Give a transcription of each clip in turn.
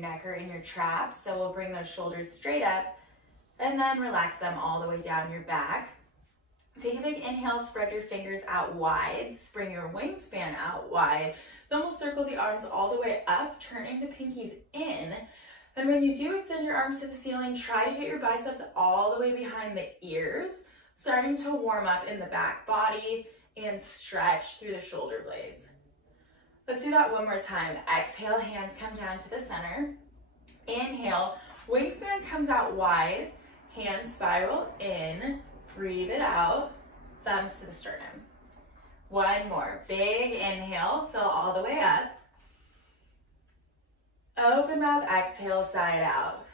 neck or in your traps. So we'll bring those shoulders straight up and then relax them all the way down your back. Take a big inhale, spread your fingers out wide, bring your wingspan out wide. Then we'll circle the arms all the way up, turning the pinkies in. And when you do extend your arms to the ceiling, try to get your biceps all the way behind the ears, starting to warm up in the back body and stretch through the shoulder blades. Let's do that one more time. Exhale, hands come down to the center. Inhale, wingspan comes out wide, hands spiral in, breathe it out, thumbs to the sternum. One more, big inhale, fill all the way up. Open mouth, exhale, side out.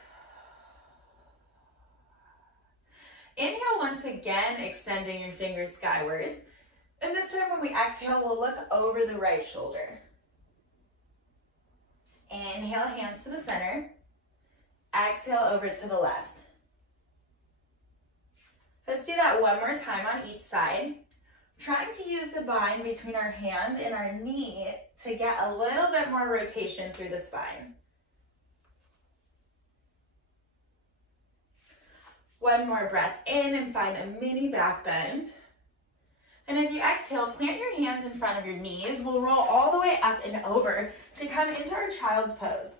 Inhale once again, extending your fingers skywards. And this time when we exhale, we'll look over the right shoulder. Inhale, hands to the center. Exhale, over to the left. Let's do that one more time on each side. Trying to use the bind between our hand and our knee to get a little bit more rotation through the spine. One more breath in and find a mini back bend. And as you exhale, plant your hands in front of your knees. We'll roll all the way up and over to come into our child's pose.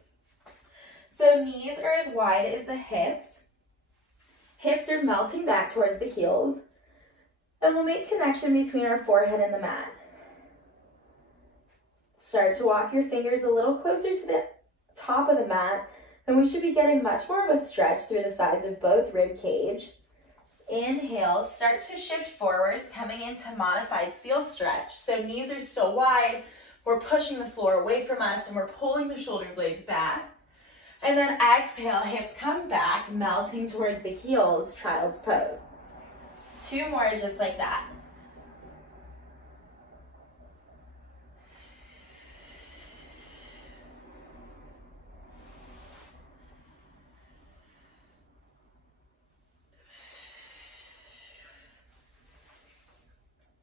So knees are as wide as the hips. Hips are melting back towards the heels. And we'll make connection between our forehead and the mat. Start to walk your fingers a little closer to the top of the mat, and we should be getting much more of a stretch through the sides of both rib cage. Inhale, start to shift forwards, coming into modified seal stretch. So knees are still wide, we're pushing the floor away from us, and we're pulling the shoulder blades back. And then exhale, hips come back, melting towards the heels, child's pose. Two more just like that.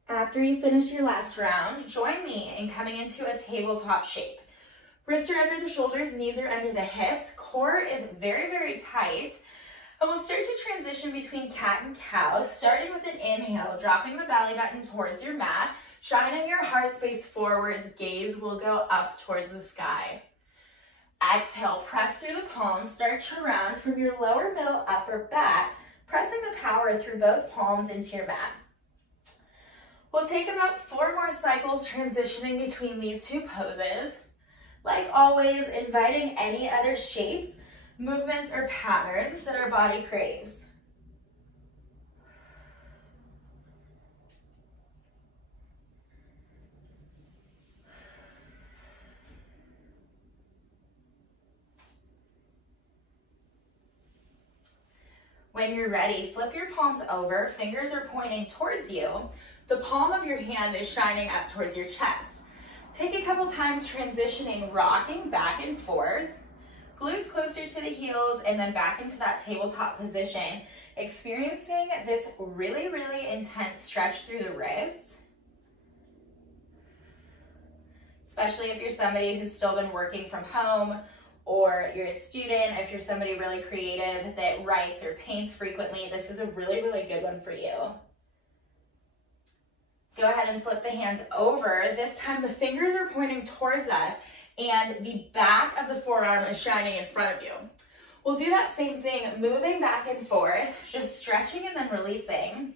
After you finish your last round, join me in coming into a tabletop shape. Wrists are under the shoulders, knees are under the hips, core is very, very tight. And we'll start to transition between cat and cow, starting with an inhale, dropping the belly button towards your mat, shining your heart space forwards, gaze will go up towards the sky. Exhale, press through the palms, start to round from your lower, middle, upper back, pressing the power through both palms into your mat. We'll take about 4 more cycles transitioning between these two poses. Like always, inviting any other shapes, movements, or patterns that our body craves. When you're ready, flip your palms over, fingers are pointing towards you. The palm of your hand is shining up towards your chest. Take a couple times transitioning, rocking back and forth. Glutes closer to the heels and then back into that tabletop position. Experiencing this really, really intense stretch through the wrists. Especially if you're somebody who's still been working from home, or you're a student, if you're somebody really creative that writes or paints frequently, this is a really, really good one for you. Go ahead and flip the hands over. This time the fingers are pointing towards us and the back of the forearm is shining in front of you. We'll do that same thing, moving back and forth, just stretching and then releasing.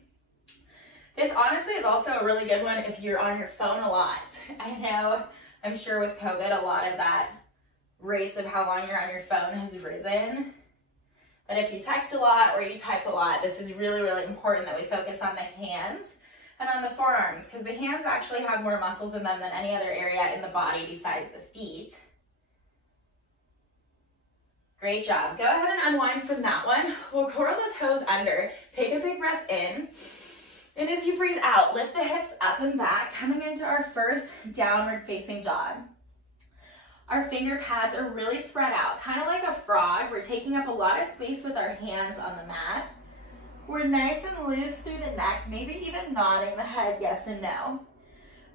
This honestly is also a really good one if you're on your phone a lot. I know, I'm sure with COVID, a lot of that rates of how long you're on your phone has risen. But if you text a lot or you type a lot, this is really, really important that we focus on the hands and on the forearms, because the hands actually have more muscles in them than any other area in the body besides the feet. Great job. Go ahead and unwind from that one. We'll curl the toes under. Take a big breath in. And as you breathe out, lift the hips up and back, coming into our first downward facing dog. Our finger pads are really spread out, kind of like a frog. We're taking up a lot of space with our hands on the mat. We're nice and loose through the neck, maybe even nodding the head yes and no.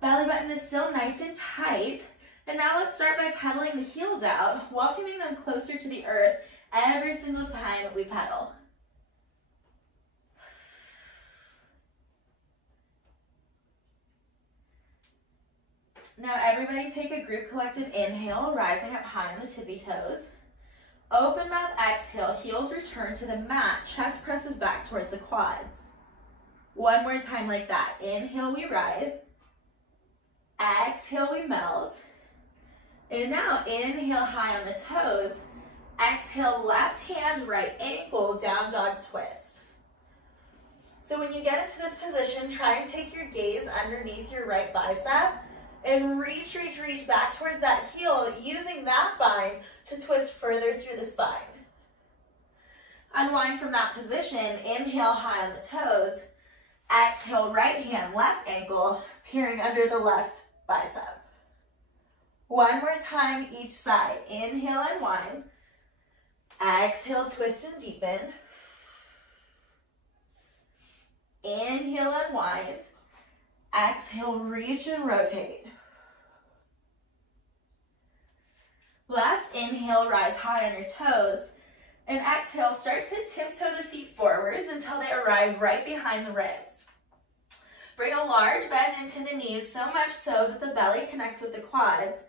Belly button is still nice and tight. And now let's start by pedaling the heels out, welcoming them closer to the earth every single time we pedal. Now everybody take a group collective inhale, rising up high on the tippy toes. Open mouth exhale, heels return to the mat, chest presses back towards the quads. One more time like that. Inhale, we rise. Exhale, we melt. And now inhale high on the toes. Exhale, left hand, right ankle, down dog twist. So when you get into this position, try and take your gaze underneath your right bicep and reach, reach, reach back towards that heel, using that bind to twist further through the spine. Unwind from that position. Inhale high on the toes. Exhale, right hand, left ankle, peering under the left bicep. One more time each side. Inhale, unwind. Exhale, twist and deepen. Inhale, unwind. Exhale, reach and rotate. Last inhale, rise high on your toes. And exhale, start to tiptoe the feet forwards until they arrive right behind the wrist. Bring a large bend into the knees, so much so that the belly connects with the quads.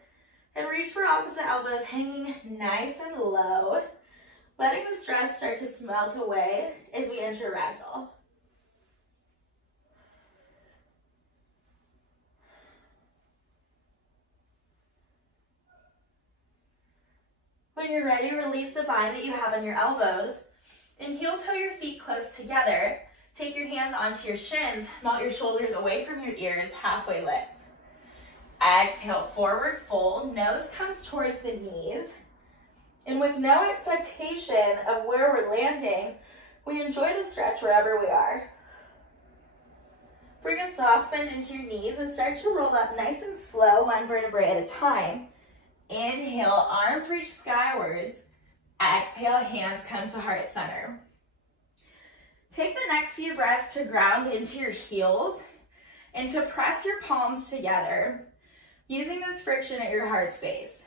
And reach for opposite elbows, hanging nice and low, letting the stress start to melt away as we enter ragdoll. When you're ready, release the bind that you have on your elbows and heel toe your feet close together. Take your hands onto your shins, melt your shoulders away from your ears, halfway lift. Exhale, forward fold, nose comes towards the knees. And with no expectation of where we're landing, we enjoy the stretch wherever we are. Bring a soft bend into your knees and start to roll up nice and slow, one vertebrae at a time. Inhale, arms reach skywards. Exhale, hands come to heart center. Take the next few breaths to ground into your heels and to press your palms together, using this friction at your heart space.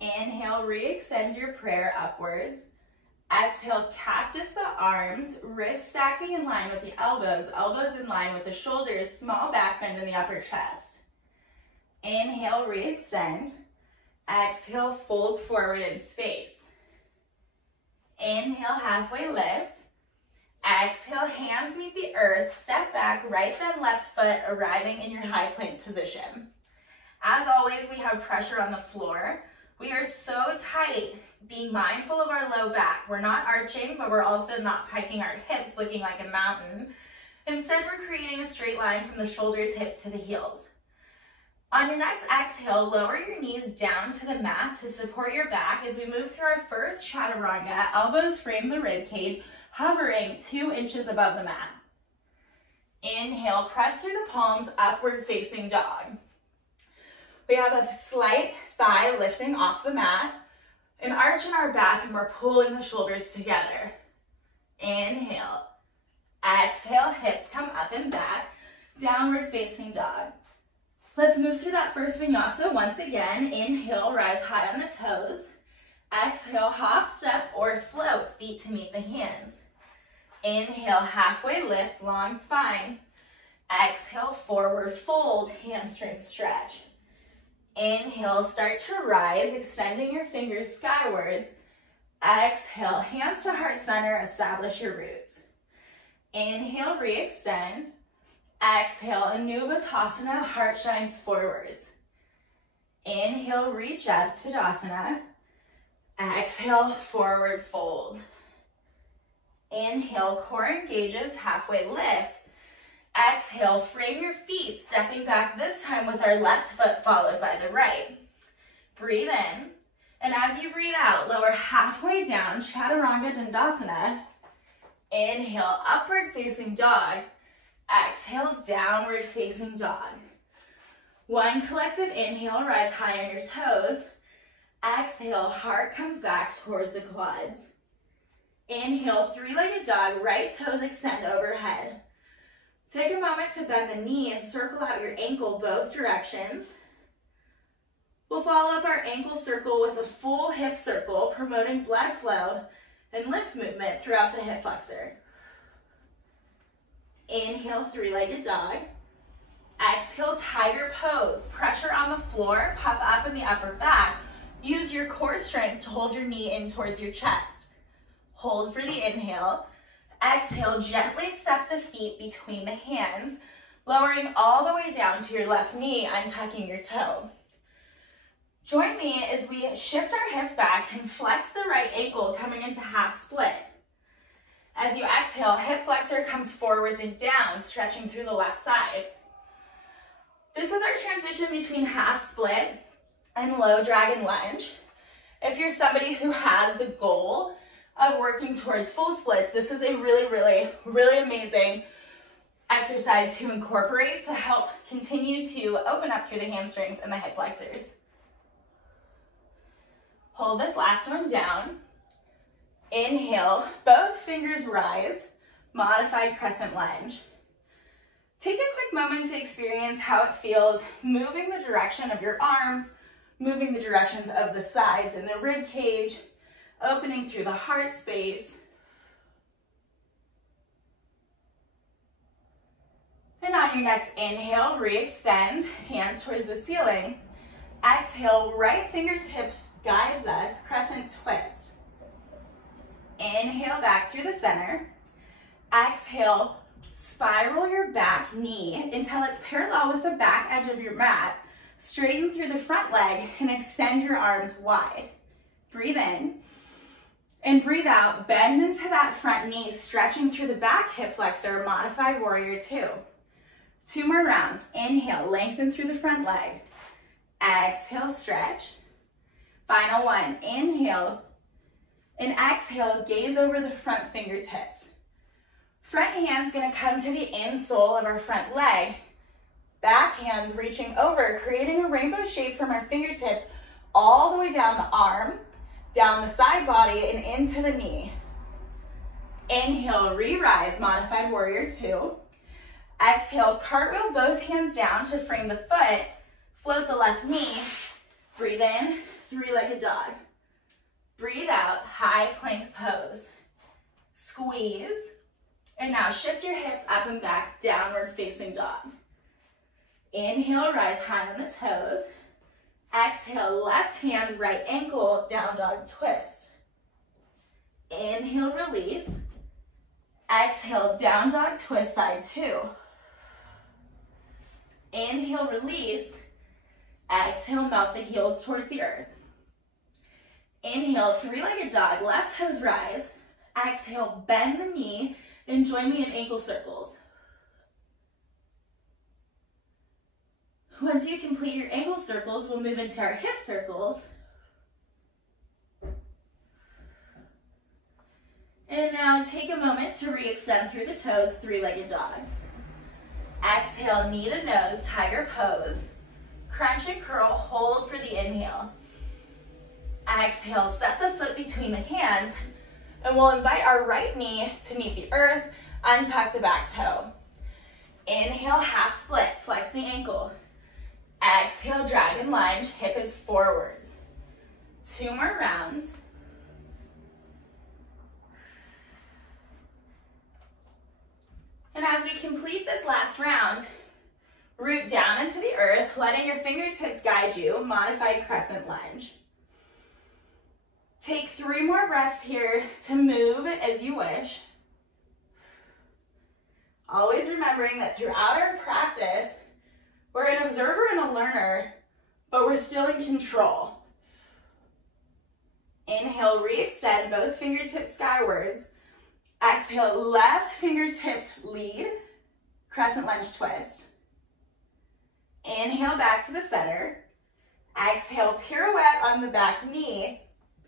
Inhale, re-extend your prayer upwards. Exhale, cactus the arms, wrists stacking in line with the elbows, elbows in line with the shoulders, small back bend in the upper chest. Inhale, re-extend. Exhale, fold forward in space. Inhale, halfway lift. Exhale, hands meet the earth, step back, right then left foot arriving in your high plank position. As always, we have pressure on the floor. We are so tight, being mindful of our low back. We're not arching, but we're also not piking our hips looking like a mountain. Instead, we're creating a straight line from the shoulders, hips to the heels. On your next exhale, lower your knees down to the mat to support your back as we move through our first Chaturanga. Elbows frame the rib cage, hovering 2 inches above the mat. Inhale, press through the palms, upward facing dog. We have a slight thigh lifting off the mat, an arch in our back, and we're pulling the shoulders together. Inhale. Exhale, hips come up and back, downward facing dog. Let's move through that first vinyasa once again. Inhale, rise high on the toes. Exhale, hop, step, or float, feet to meet the hands. Inhale, halfway lift, long spine. Exhale, forward fold, hamstring stretch. Inhale, start to rise, extending your fingers skywards. Exhale, hands to heart center, establish your roots. Inhale, re-extend. Exhale, Anuvatasana, heart shines forwards. Inhale, reach up, Tadasana. Exhale, forward fold. Inhale, core engages, halfway lift. Exhale, frame your feet, stepping back this time with our left foot followed by the right. Breathe in, and as you breathe out, lower halfway down, Chaturanga Dandasana. Inhale, upward facing dog. Exhale, downward facing dog. One collective inhale, rise high on your toes. Exhale, heart comes back towards the quads. Inhale, three-legged dog, right toes extend overhead. Take a moment to bend the knee and circle out your ankle both directions. We'll follow up our ankle circle with a full hip circle, promoting blood flow and lymph movement throughout the hip flexor. Inhale, three-legged dog. Exhale, tiger pose. Pressure on the floor, puff up in the upper back. Use your core strength to hold your knee in towards your chest. Hold for the inhale. Exhale, gently step the feet between the hands, lowering all the way down to your left knee, untucking your toe. Join me as we shift our hips back and flex the right ankle, coming into half split. As you exhale, hip flexor comes forwards and down, stretching through the left side. This is our transition between half split and low dragon lunge. If you're somebody who has the goal of working towards full splits, this is a really amazing exercise to incorporate to help continue to open up through the hamstrings and the hip flexors. Hold this last one down. Inhale, both fingers rise, modified crescent lunge. Take a quick moment to experience how it feels moving the direction of your arms, moving the directions of the sides and the rib cage, opening through the heart space. And on your next inhale, re-extend, hands towards the ceiling. Exhale, right fingertip guides us, crescent twist. Inhale back through the center. Exhale, spiral your back knee until it's parallel with the back edge of your mat. Straighten through the front leg and extend your arms wide. Breathe in and breathe out. Bend into that front knee, stretching through the back hip flexor, modified warrior two. 2 more rounds. Inhale, lengthen through the front leg. Exhale, stretch. Final one. Inhale and exhale, gaze over the front fingertips. Front hand's gonna come to the insole of our front leg. Back hands reaching over, creating a rainbow shape from our fingertips all the way down the arm, down the side body, and into the knee. Inhale, re-rise, modified warrior two. Exhale, cartwheel both hands down to frame the foot, float the left knee. Breathe in, three-legged dog. Breathe out, high plank pose. Squeeze. And now shift your hips up and back, downward facing dog. Inhale, rise high on the toes. Exhale, left hand, right ankle, down dog twist. Inhale, release. Exhale, down dog twist, side two. Inhale, release. Exhale, melt the heels towards the earth. Inhale, three-legged dog, left toes rise. Exhale, bend the knee and join me in ankle circles. Once you complete your ankle circles, we'll move into our hip circles. And now take a moment to re-extend through the toes, three-legged dog. Exhale, knee to nose, tiger pose. Crunch and curl, hold for the inhale. Exhale, set the foot between the hands, and we'll invite our right knee to meet the earth, untuck the back toe. Inhale, half split, flex the ankle. Exhale, dragon lunge, hip is forwards. 2 more rounds. And as we complete this last round, root down into the earth, letting your fingertips guide you, modified crescent lunge. Take 3 more breaths here to move as you wish. Always remembering that throughout our practice, we're an observer and a learner, but we're still in control. Inhale, re-extend both fingertips skywards. Exhale, left fingertips lead, crescent lunge twist. Inhale, back to the center. Exhale, pirouette on the back knee,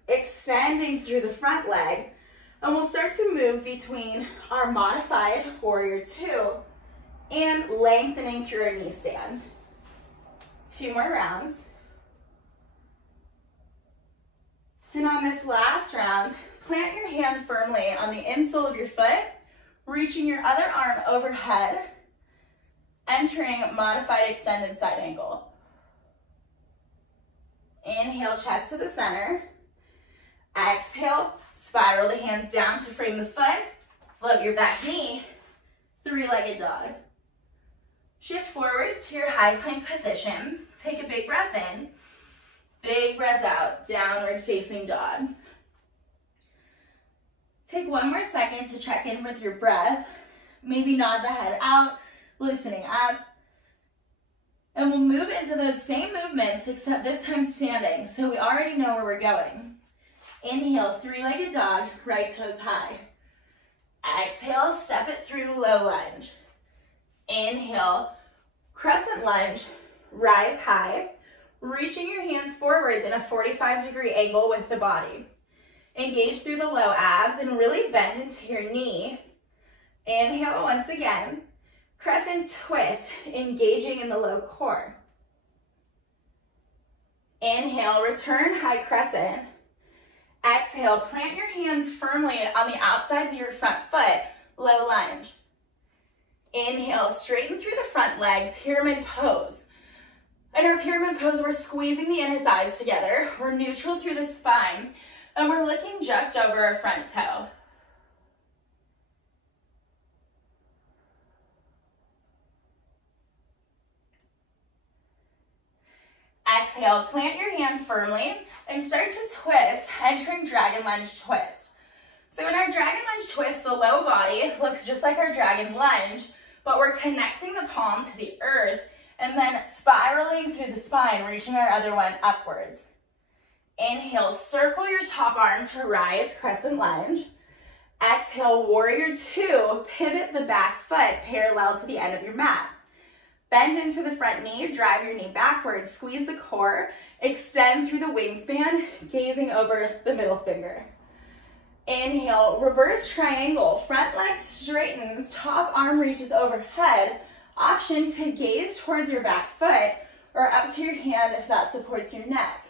extending through the front leg, And we'll start to move between our modified warrior two and lengthening through our knee stand. 2 more rounds. And on this last round, plant your hand firmly on the insole of your foot, reaching your other arm overhead, entering modified extended side angle. Inhale, chest to the center. Exhale, spiral the hands down to frame the foot. Float your back knee, 3-legged dog. Shift forwards to your high plank position. Take a big breath in. Big breath out, downward facing dog. Take 1 more second to check in with your breath. Maybe nod the head out, loosening up. And we'll move into those same movements, except this time standing, so we already know where we're going. Inhale, 3-legged dog, right toes high. Exhale, step it through, low lunge. Inhale, crescent lunge, rise high, reaching your hands forwards in a 45-degree angle with the body. Engage through the low abs and really bend into your knee. Inhale once again, crescent twist, engaging in the low core. Inhale, return high crescent. Exhale, plant your hands firmly on the outsides of your front foot, low lunge. Inhale, straighten through the front leg, pyramid pose. In our pyramid pose, we're squeezing the inner thighs together. We're neutral through the spine, and we're looking just over our front toe. Exhale, plant your hand firmly and start to twist, entering dragon lunge twist. So in our dragon lunge twist, the low body looks just like our dragon lunge, but we're connecting the palm to the earth and then spiraling through the spine, reaching our other one upwards. Inhale, circle your top arm to rise, crescent lunge. Exhale, warrior two, pivot the back foot parallel to the end of your mat. Bend into the front knee, drive your knee backwards, squeeze the core, extend through the wingspan, gazing over the middle finger. Inhale, reverse triangle, front leg straightens, top arm reaches overhead, option to gaze towards your back foot or up to your hand if that supports your neck.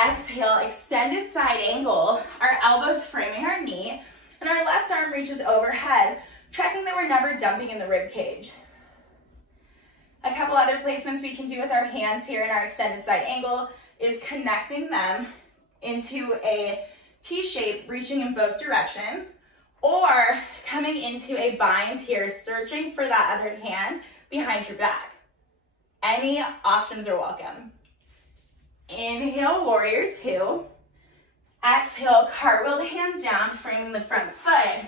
Exhale, extended side angle, our elbows framing our knee, and our left arm reaches overhead, checking that we're never dumping in the rib cage. A couple other placements we can do with our hands here in our extended side angle is connecting them into a T shape, reaching in both directions, or coming into a bind here, searching for that other hand behind your back. Any options are welcome. Inhale, warrior two. Exhale, cartwheel the hands down, framing the front foot.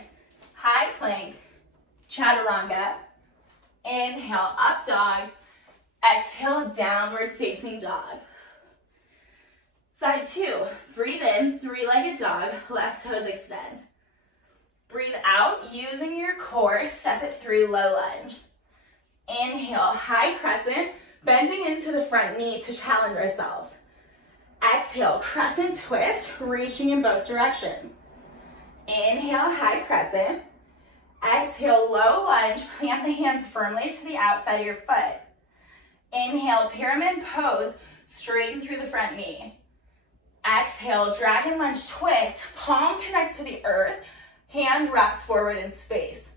High plank, chaturanga. Inhale, up dog. Exhale, downward facing dog. Side two, breathe in, 3-legged dog, left toes extend. Breathe out, using your core, step it through, low lunge. Inhale, high crescent, bending into the front knee to challenge ourselves. Exhale, crescent twist, reaching in both directions. Inhale, high crescent. Exhale, low lunge, plant the hands firmly to the outside of your foot. Inhale, pyramid pose, straighten through the front knee. Exhale, dragon lunge twist, palm connects to the earth, hand wraps forward in space.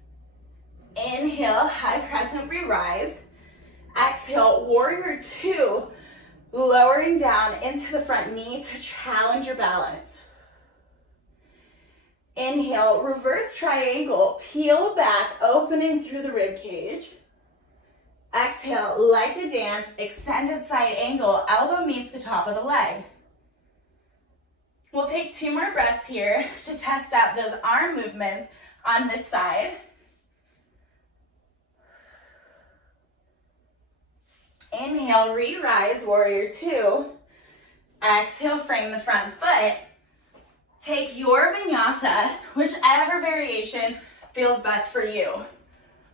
Inhale, high crescent, re-rise. Exhale, warrior two, lowering down into the front knee to challenge your balance. Inhale, reverse triangle, peel back, opening through the rib cage. Exhale, like a dance, extended side angle, elbow meets the top of the leg. We'll take 2 more breaths here to test out those arm movements on this side. Inhale, re-rise, warrior two. Exhale, frame the front foot. Take your vinyasa, whichever variation feels best for you,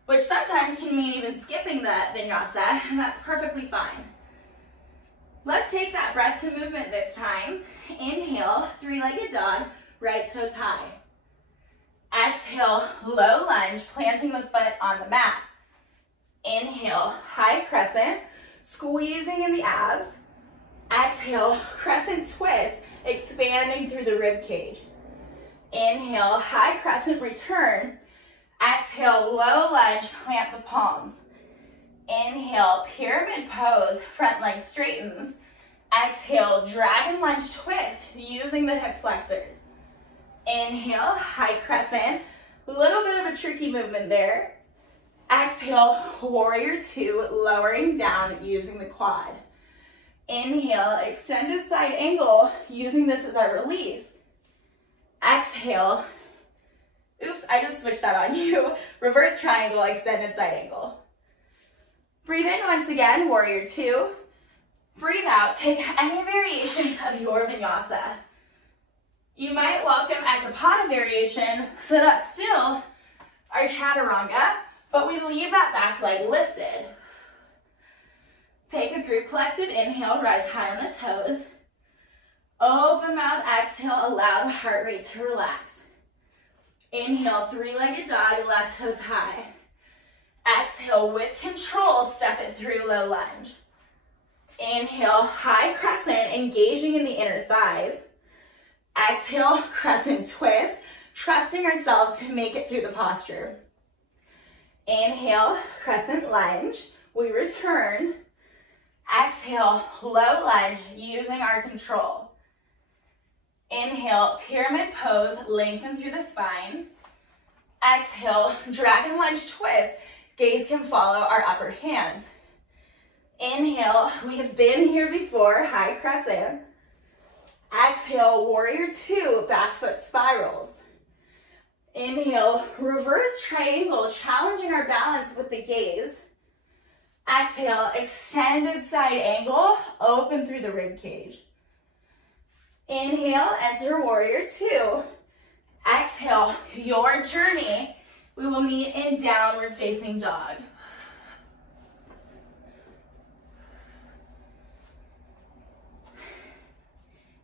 which sometimes can mean even skipping the vinyasa, and that's perfectly fine. Let's take that breath to movement this time. Inhale, 3-legged dog, right toes high. Exhale, low lunge, planting the foot on the mat. Inhale, high crescent, squeezing in the abs. Exhale, crescent twist, expanding through the rib cage. Inhale, high crescent return. Exhale, low lunge, plant the palms. Inhale, pyramid pose, front leg straightens. Exhale, dragon lunge twist, using the hip flexors. Inhale, high crescent, a little bit of a tricky movement there. Exhale, warrior two, lowering down, using the quad. Inhale, extended side angle, using this as our release. Exhale, oops, I just switched that on you. Reverse triangle, extended side angle. Breathe in once again, warrior two. Breathe out, take any variations of your vinyasa. You might welcome Ekapada variation, so that's still our Chaturanga, but we leave that back leg lifted. Take a group collective inhale, rise high on the toes. Open mouth, exhale, allow the heart rate to relax. Inhale, three-legged dog, left toes high. Exhale, with control, step it through, low lunge. Inhale, high crescent, engaging in the inner thighs. Exhale, crescent twist, trusting ourselves to make it through the posture. Inhale, crescent lunge, we return. Exhale, low lunge, using our control. Inhale, pyramid pose, lengthen through the spine. Exhale, dragon lunge twist, gaze can follow our upper hand. Inhale, we have been here before, high crescent. Exhale, warrior two, back foot spirals. Inhale, reverse triangle, challenging our balance with the gaze. Exhale, extended side angle, open through the rib cage. Inhale, enter warrior two. Exhale, your journey. We will meet in downward facing dog.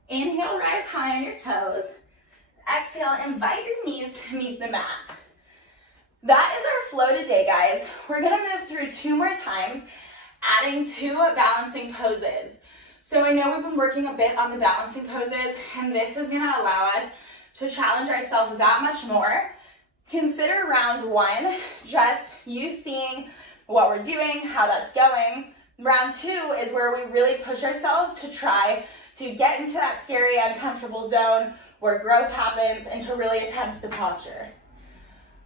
Inhale, rise high on your toes. Exhale, invite your knees to meet the mat. That is our flow today, guys. We're gonna move through two more times, adding two balancing poses. So I know we've been working a bit on the balancing poses, and this is gonna allow us to challenge ourselves that much more. Consider round one, just you seeing what we're doing, how that's going. Round two is where we really push ourselves to try to get into that scary, uncomfortable zone where growth happens and to really attempt the posture.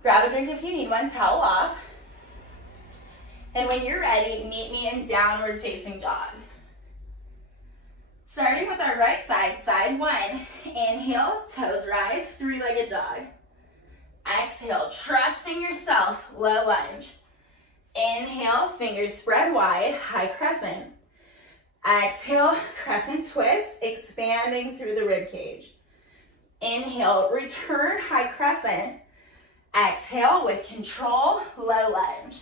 Grab a drink if you need one, towel off. And when you're ready, meet me in downward facing dog. Starting with our right side, side one. Inhale, toes rise, three-legged dog. Exhale, trusting yourself, low lunge. Inhale, fingers spread wide, high crescent. Exhale, crescent twist, expanding through the rib cage. Inhale, return, high crescent. Exhale, with control, low lunge.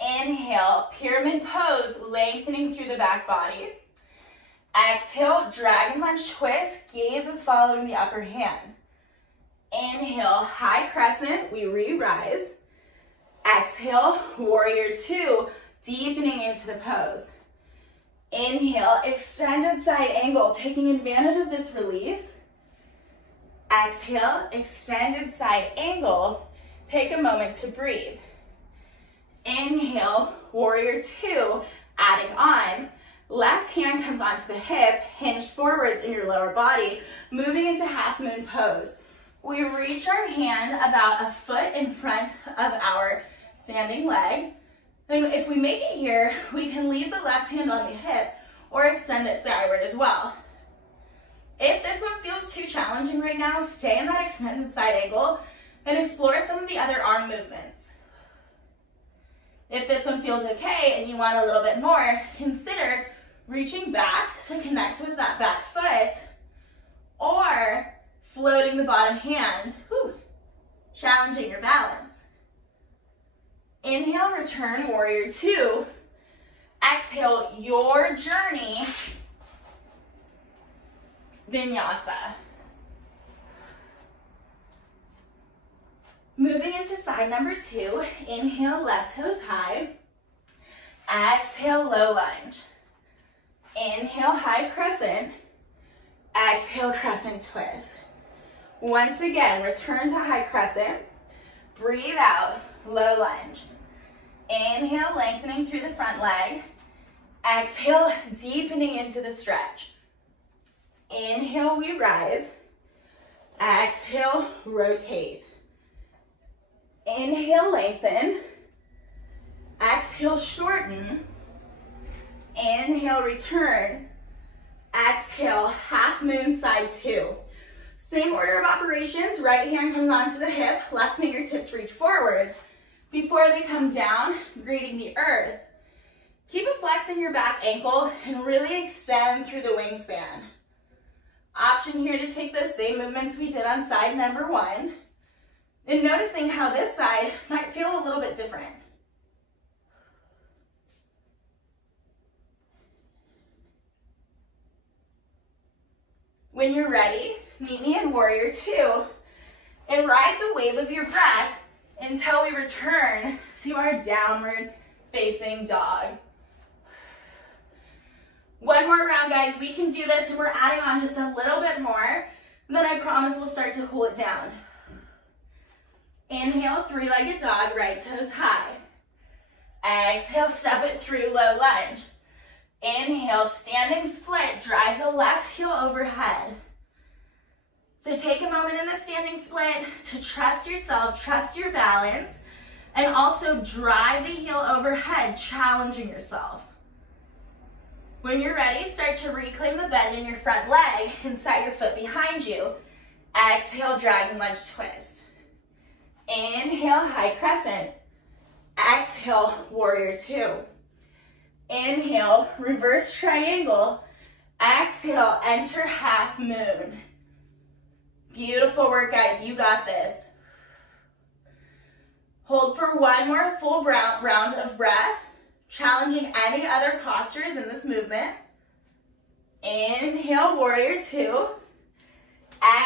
Inhale, pyramid pose, lengthening through the back body. Exhale, dragon lunge twist, gaze is following the upper hand. Inhale, high crescent, we re-rise. Exhale, warrior two, deepening into the pose. Inhale, extended side angle, taking advantage of this release. Exhale, extended side angle. Take a moment to breathe. Inhale, warrior two, adding on. Left hand comes onto the hip, hinged forwards in your lower body, moving into half moon pose. We reach our hand about a foot in front of our standing leg. Then if we make it here, we can leave the left hand on the hip or extend it skyward as well. If this one feels too challenging right now, stay in that extended side angle and explore some of the other arm movements. If this one feels okay and you want a little bit more, consider reaching back to connect with that back foot or floating the bottom hand, challenging your balance. Inhale, return, warrior two. Exhale, your journey, vinyasa. Moving into side number 2, inhale, left toes high. Exhale, low lunge. Inhale, high crescent. Exhale, crescent twist. Once again, return to high crescent. Breathe out, low lunge. Inhale, lengthening through the front leg. Exhale, deepening into the stretch. Inhale, we rise. Exhale, rotate. Inhale, lengthen. Exhale, shorten. Inhale, return. Exhale, half moon, side 2. Same order of operations. Right hand comes onto the hip. Left fingertips reach forwards. Before they come down, greeting the earth. Keep a flex in your back ankle and really extend through the wingspan. Option here to take the same movements we did on side number 1. And noticing how this side might feel a little bit different. When you're ready, meet me in warrior 2 and ride the wave of your breath until we return to our downward facing dog. One more round, guys. We can do this, and we're adding on just a little bit more. Then I promise we'll start to cool it down. Inhale, three-legged dog, right toes high. Exhale, step it through, low lunge. Inhale, standing split, drive the left heel overhead. So take a moment in the standing split to trust yourself, trust your balance, and also drive the heel overhead, challenging yourself. When you're ready, start to reclaim the bend in your front leg and set your foot behind you. Exhale, dragon lunge twist. Inhale, high crescent. Exhale, warrior 2. Inhale, reverse triangle. Exhale, enter half moon. Beautiful work, guys. You got this. Hold for one more full round of breath, challenging any other postures in this movement. Inhale, warrior 2.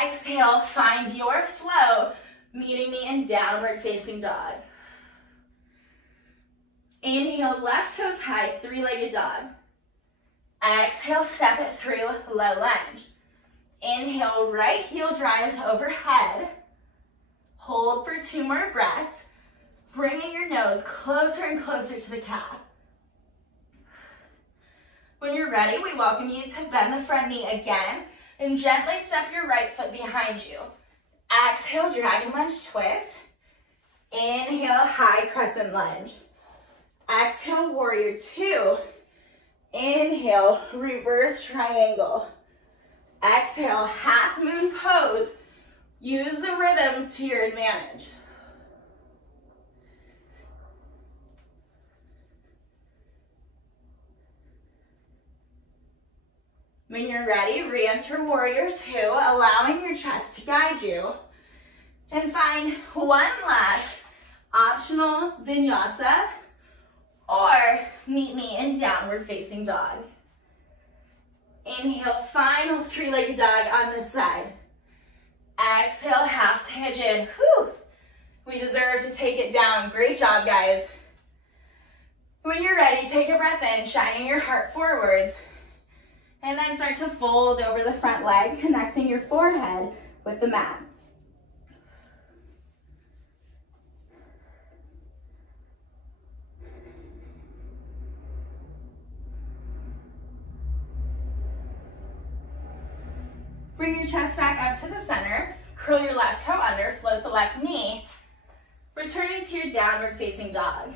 Exhale, find your flow, meeting me in downward facing dog. Inhale, left toes high, three-legged dog. Exhale, step it through, low lunge. Inhale, right heel drives overhead. Hold for 2 more breaths, bringing your nose closer and closer to the calf. When you're ready, we welcome you to bend the front knee again and gently step your right foot behind you. Exhale, dragon lunge twist. Inhale, high crescent lunge. Exhale, warrior 2. Inhale, reverse triangle. Exhale, half moon pose. Use the rhythm to your advantage. When you're ready, re-enter warrior 2, allowing your chest to guide you. And find one last optional vinyasa, or meet me in downward facing dog. Inhale, final three-legged dog on this side. Exhale, half pigeon. Whew. We deserve to take it down. Great job, guys. When you're ready, take a breath in, shining your heart forwards. And then start to fold over the front leg, connecting your forehead with the mat. Bring your chest back up to the center. Curl your left toe under, float the left knee. Returning to your downward facing dog.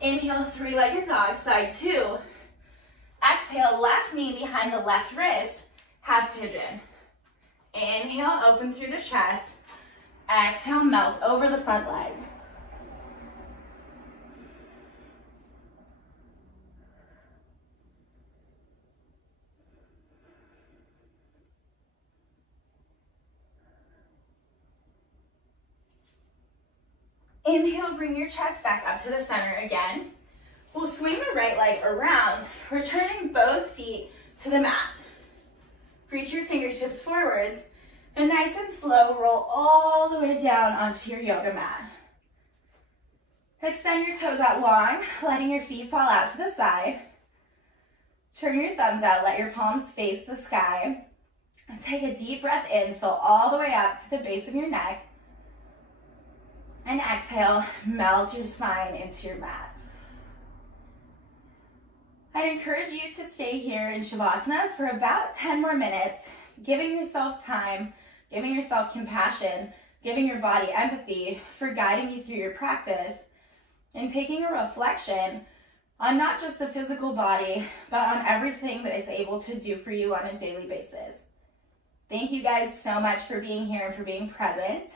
Inhale, three-legged dog, side 2. Exhale, left knee behind the left wrist, half pigeon. Inhale, open through the chest. Exhale, melt over the front leg. Inhale, bring your chest back up to the center again. We'll swing the right leg around, returning both feet to the mat. Reach your fingertips forwards And nice and slow, roll all the way down onto your yoga mat. Extend your toes out long, letting your feet fall out to the side. Turn your thumbs out, let your palms face the sky. And take a deep breath in, fill all the way up to the base of your neck. And exhale, melt your spine into your mat. I'd encourage you to stay here in Shavasana for about 10 more minutes, giving yourself time, giving yourself compassion, giving your body empathy for guiding you through your practice, and taking a reflection on not just the physical body, but on everything that it's able to do for you on a daily basis. Thank you guys so much for being here and for being present.